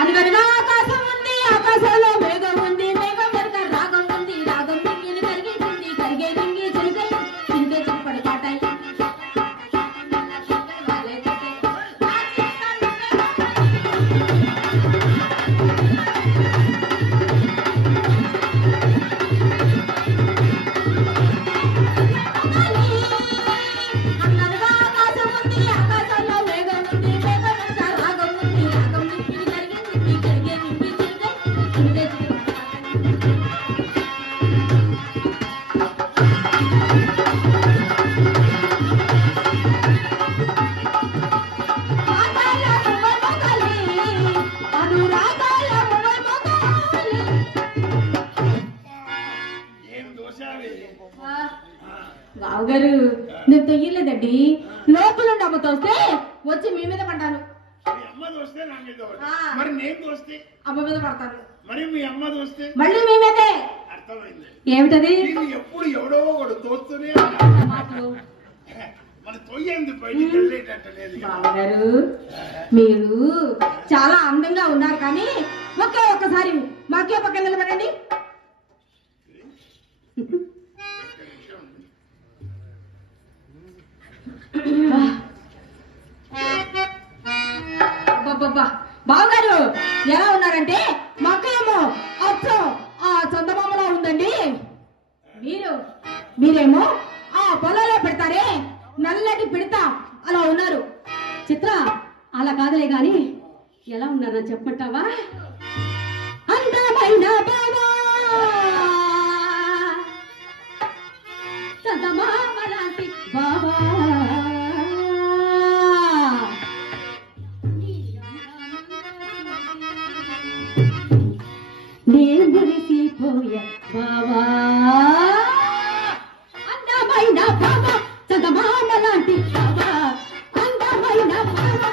అనగనగా ఆకాశం ఉంది, ఆకాశంలో మేఘం ఉంది, మేఘం వెనుక రాగం ఉంది, రాగం దింగిని కరిగేసింది, కరిగే దింగి చిలుకై చింతే చిప్పడి పాటాయి. బావగారు నేను తొయ్యలేదండి, లోపల అమ్మ తోస్తే వచ్చి మీ మీద పడ్డాను. అమ్మ మీద పడతాను, మళ్ళీ మీ మీదే. ఏమిటది? ఎప్పుడు ఎవడో ఒకడు తోస్తూనే బావగారు మీరు చాలా అందంగా ఉన్నారు, కానీ ఒక్కసారి మాకే పక్కన నిలబడండి. బావగారు ఎలా ఉన్నారంటే మా అక్కయేమో అచ్చం ఆ చందమామలా ఉందండి, మీరేమో ఆ పొలంలో పెడతారే నల్లటి పిడతా అలా ఉన్నారు. చిత్ర అలా కాదులే గాని ఎలా ఉన్నారని చెప్పమంటావా? అందమైన బావా చందమామ లాంటి బావా నే మురిసిపోయా బావా, అందమైన బావా చందమామ లాంటి బావా, అందమైన బావా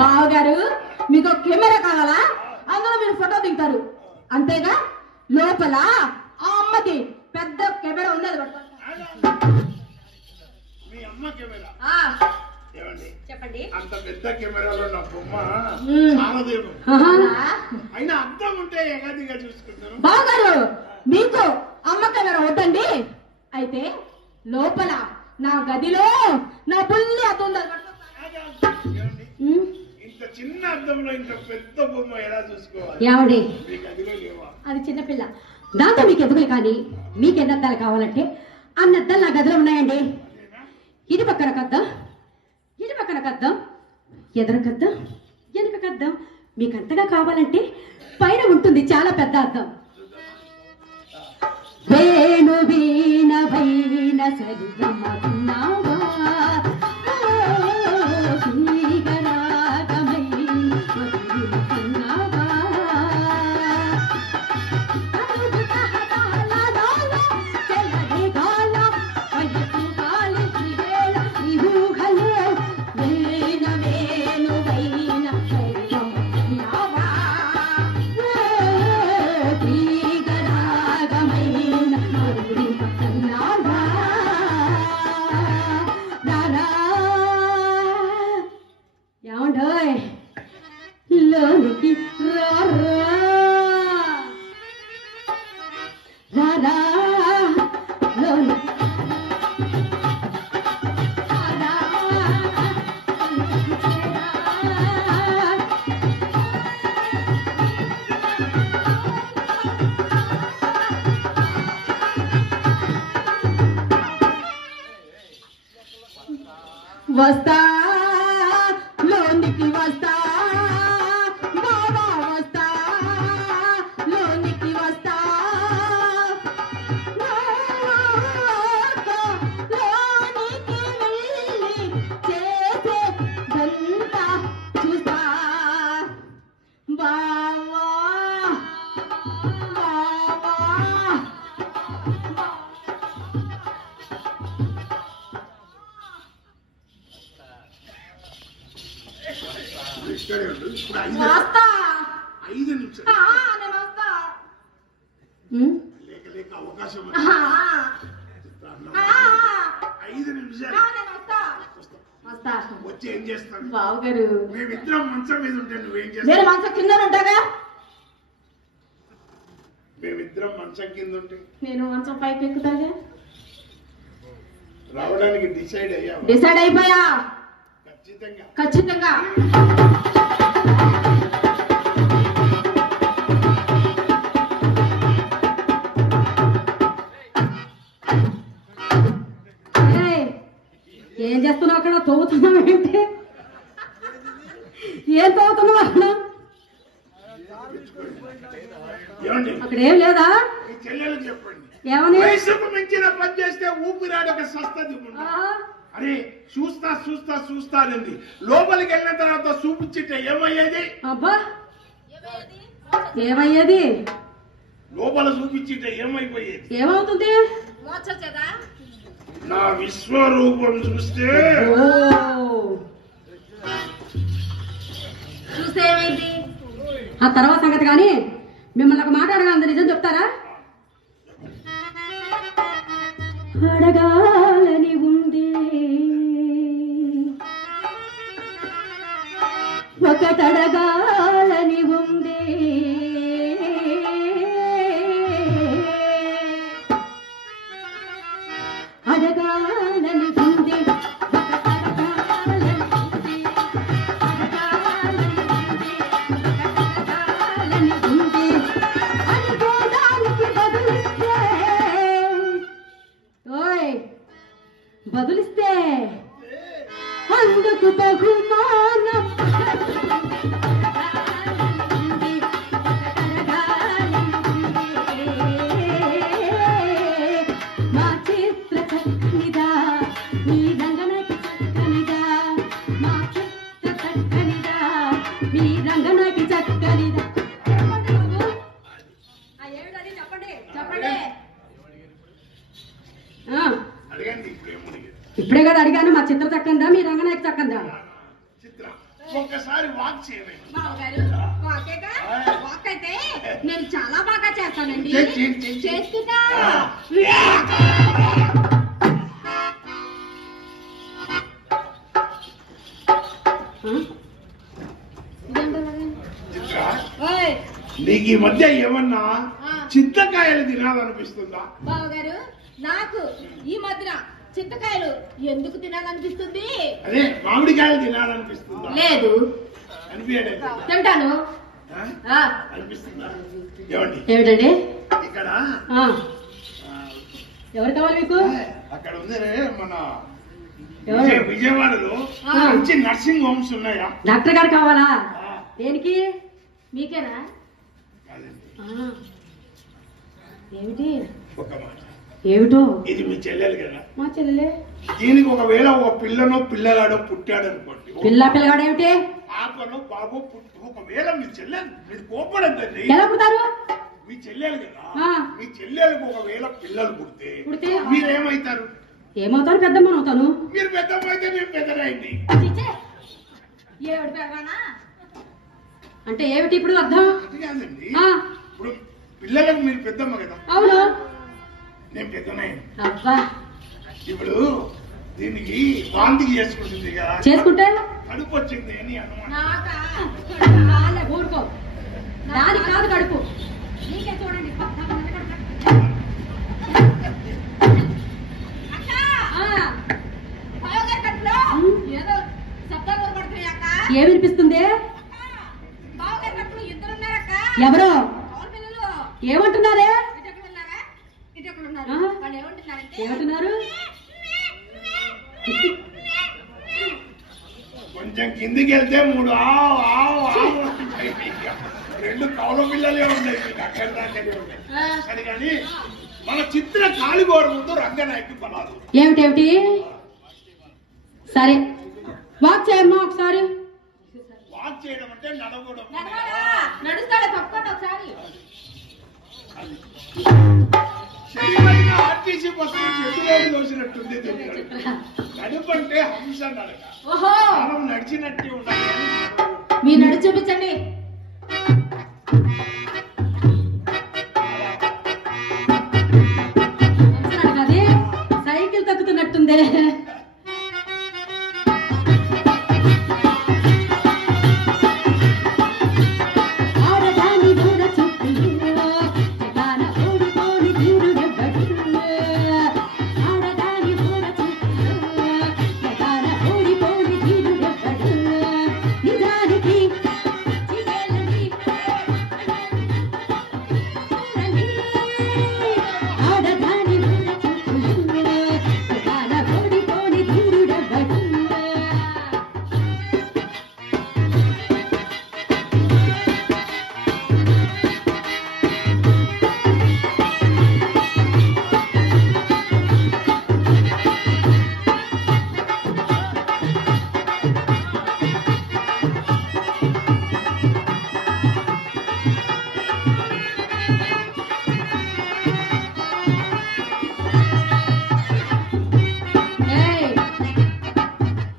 బావగారు మీకు కెమెరా కావాలా? అందులో మీరు ఫోటో దిగుతారు అంతేగా. లోపల ఆ అమ్మకి పెద్ద కెమెరా ఉంది, అది చెప్పండి. అంత పెద్ద కెమెరాలో నా బొమ్మ అయినా అర్థం ఉంటే ఎగదిగా చూసుకుంటాను. బావగారు మీకు అమ్మ కెమెరా వద్దండి, అయితే లోపల నా గదిలో నా బుల్లి అద్దం ఇంత చిన్న అద్దంలో ఇంత పెద్ద బొమ్మ ఎలా చూసుకోవాలి? ఏమండి అది చిన్నపిల్ల, దాంతో మీకు ఎదుగులు కానీ మీకు ఎన్ని అద్దాలు కావాలంటే అన్ని అద్దాలు నా గదిలో ఉన్నాయండి. ఇది పక్కన కద్దాం, ఇది పక్కన కద్దాం, ఎదురు కద్దాం, వెనుక కద్దాం. మీకు అంతగా కావాలంటే పైన ఉంటుంది చాలా పెద్ద అద్దం. వేణు వీణ వైన సరిగమన్నావా వస్తా లోనికి వస్తా బావా వస్తా లోనికి వస్తా లోనికి వెళ్ళి చేసే దంతా చూస్తా బావా ఇక్కడే ఉండు. ఇప్పుడు వస్తా 5 నిమిషాలు నేను వస్తా లేక లేక అవకాశం ఉంది. నేను 5 నిమిషాలు వస్తా వస్తా వచ్చి ఏం చేస్తాను? బావగారు మేమిద్దరం మంచం మీద ఉంటే నువ్వేం నేను చేస్తావు? మంచం కింద ఉంటాగా మేమిద్దరం మంచం కింద ఉంటే నేను మంచం పైకి ఎక్కుతాగా రావడానికి డిసైడ్ అయ్యావా? డిసైడ్ అయిపోయా ఖచ్చితంగా ఖచ్చితంగా ఏయ్, ఏం చేస్తున్నావు అక్కడ తవ్వుతున్నావు ఏంటి ఏం తవ్వుతున్నావు అక్కడ ఏమండి అక్కడ ఏం లేదా మీ చెల్లెలకు చెప్పండి. ఏమని వయసుకు మించిన పని చేస్తే ఊపిరాడక సస్తది ఆ, ఉండదు. అరే చూస్తా చూస్తా చూస్తా అనింది. లోపలికి వెళ్ళిన తర్వాత చూపించితే ఏమయ్యేది? అబ్బా ఏమయ్యేది లోపల చూపించితే ఏమైపోయేది? ఏమవుతుంది నా విశ్వరూపం చూస్తే ఓ చూస్తే ఏమైంది? ఆ తర్వాత సంగతి కానీ మిమ్మల్ని ఒక మాట అడగాలి నిజం చెప్తారా అడగాలని ఉంది ఒకటడగాలని ఉంది అడగాలని ఉంది బదులిస్తే అందుకు బహుమానం మా చిత్ర చక్కనిదా మీ రంగనకి చక్కనిదా మా చిత్ర చక్కనిదా మీ రంగనకి చక్కనిదా ఏమిటది చెప్పండి చెప్పండి అడగండి. ఇప్పుడు ఏమడిగేది? ఇప్పుడే కదా అడిగాను మా చిత్ర చక్కందా మీ రంగనాయక చక్కందా చిత్ర ఒక్కసారి వాక్ చేయవే. బావగారు, వాకేగా? వాకైతే నేను చాలా బాగా చేస్తానండి. చెయ్యి. చేస్తున్నా. చిత్ర ఓయ్, నీకు ఈ మధ్య ఏమన్నా చింతకాయలు తినాలనిపిస్తుందా? బావగారు, నాకు ఈ మధ్యన చింతకాయలు ఎందుకు తినాలనిపిస్తుంది? అదే మామిడికాయలు తినాలనిపిస్తుందా? లేదు, అనిపించడం తింటాను. ఆ, అనిపిస్తుందా? ఏమండి ఏమిటండి ఇక్కడ ఆ, ఎవరు కావాలి మీకు అక్కడ ఉంది మన ఎవరు? విజయవాడలో మంచి నర్సింగ్ హోమ్స్ ఉన్నాయా? డాక్టర్ గారు కావాలా దేనికి మీకేనా కాదండి. ఆ, ఏమిటి ఒక మాట, ఏమిటో ఇది మీ చెల్లెలు కదా, మా చెల్లెలే దీనికి ఒకవేళ ఒక పిల్లనో పిల్లగాడో పుట్టాడు అనుకోండి, పిల్లగాడు ఏమిటి పాపనో బాబో ఒకవేళ మీ చెల్లెలు మీరు కోపడద్దండి, ఎలా పుడతారు మీ చెల్లెలు కదా, ఆ. మీ చెల్లెలకు ఒకవేళ పిల్లలు పుడితే పుడితే? మీరేమైతారు? ఏమవుతాను పెద్దమ్మని అవుతాను మీరు పెద్దమైతే మీరు పెద్దరైంది. చిచ్చే, ఏడు పెరగానా? అంటే ఏమిటి ఇప్పుడు అర్థం అది కాదండి, ఆ, ఇప్పుడు పిల్లలకు మీరు పెద్దమ్మ కదా, అవును నేను పెద్దనైంది. అబ్బా ఇప్పుడు దీనికి వాంతికి చేసుకుంటుంది కదా, చేసుకుంటే కడుపు వచ్చింది అని అనుమానం. నాకా? వాళ్ళే ఊరుకో దాని కాదు కడుపు నీకే చూడండి. అక్క, ఆ, బావగారి కడుపులో ఏదో శబ్దాలు వినపడుతున్నాయి అక్క. ఏం వినిపిస్తుంది అక్క, బావగారి కడుపులో ఇద్దరు ఉన్నారక్క. ఎవరు ఎవరు పిల్లలు? ఏమంటున్నారే ఇటు ఎక్కడ ఉన్నారా? ఇటు ఎక్కడ ఉన్నారు? ఆ. వాళ్ళు ఏమంటున్నారంటే ఏమంటున్నారు కొంచెం కిందికి వెళ్తే 3 ఆవు ఆవు ఆవు ఉంటాయి. 2 కౌల పిల్లలే ఉన్నాయి మీకు అక్కడ దాకా ఉన్నాయి. సరే కానీ మన చిత్ర కాలిగోడ ముందు రంగనాయకు బలాలు ఏమిటేమిటి? సరే వాక్ చేయమ్మా ఒకసారి. వాక్ చేయడం అంటే నడవడం. నడుస్తాడా తప్పకుండా ఒకసారి. శరీరమైన ఆర్టీసీ బస్సు చెట్టులోకి దోసినట్టుంది. నడుపంటే హంస నడక. ఓహో మనం నడిచినట్టే ఉండాలి. మీరు నడిచి చూపించండి. అదే సైకిల్ తగ్గుతున్నట్టుందే.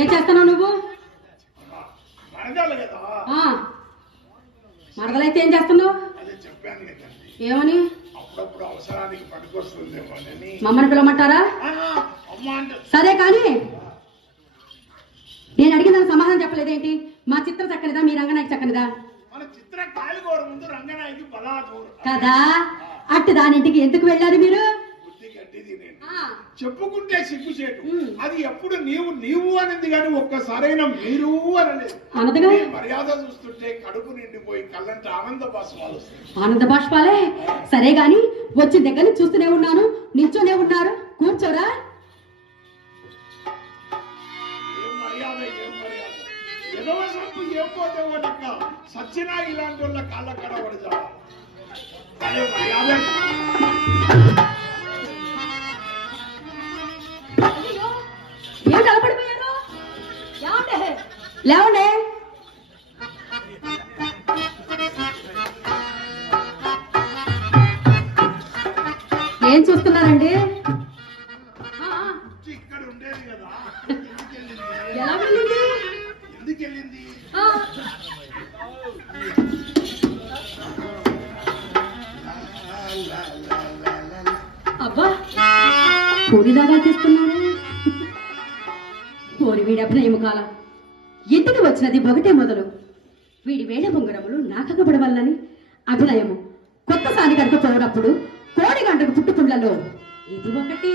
ఏం చేస్తున్నావు నువ్వు? మరదలైతే ఏం చేస్తున్నావు? ఏమని? మమ్మల్ని పిలవమంటారా? సరే కానీ నేను అడిగిన దానికి సమాధానం చెప్పలేదేంటి? మా చిత్ర చక్కనిదా మీ రంగనాయకి చక్కనిదా? కదా అట్టి దానింటికి ఎందుకు వెళ్ళారు మీరు? చెప్పుకుంటే సిగ్గుచేటు. అది ఎప్పుడు నీవు నీవు అనేది కానీ ఒక్కసారైనా మీరు అనలేదు. మర్యాద చూస్తుంటే కడుపు నిండిపోయి కళ్ళంటే ఆనంద బాష్పాలు. ఆనంద బాష్పాలే సరే గాని వచ్చిన దగ్గర నుంచి చూస్తూనే ఉన్నాను. నిల్చోనే ఉన్నారు. కూర్చోరా. ఏం మర్యాద ఏం మర్యాద. ఎదవ సంపు ఏం పోతే ఓటక్క సచ్చినా ఇలాంటి వాళ్ళ కాళ్ళ కడ పడజా. అదే మర్యాద. ఏం కలపడిపోయారు? లేవండే. ఏం చూస్తున్నారండి? ఇక్కడ ఉండేది కదా. ఎలా వెళ్ళింది? ఎందుకు వెళ్ళింది? అబ్బా పూరి దాగా తీస్తున్నారు. కోరి వీడి అభినయము కాలం ఇంటికి వచ్చినది ఒకటే మొదలు. వీడి వేళ బొంగరములు నాకకపడవల్లని అభినయము కొత్త సాని గంట పోనప్పుడు కోడి గంటకు పుట్టుకుండ్లలో ఇది ఒకటి.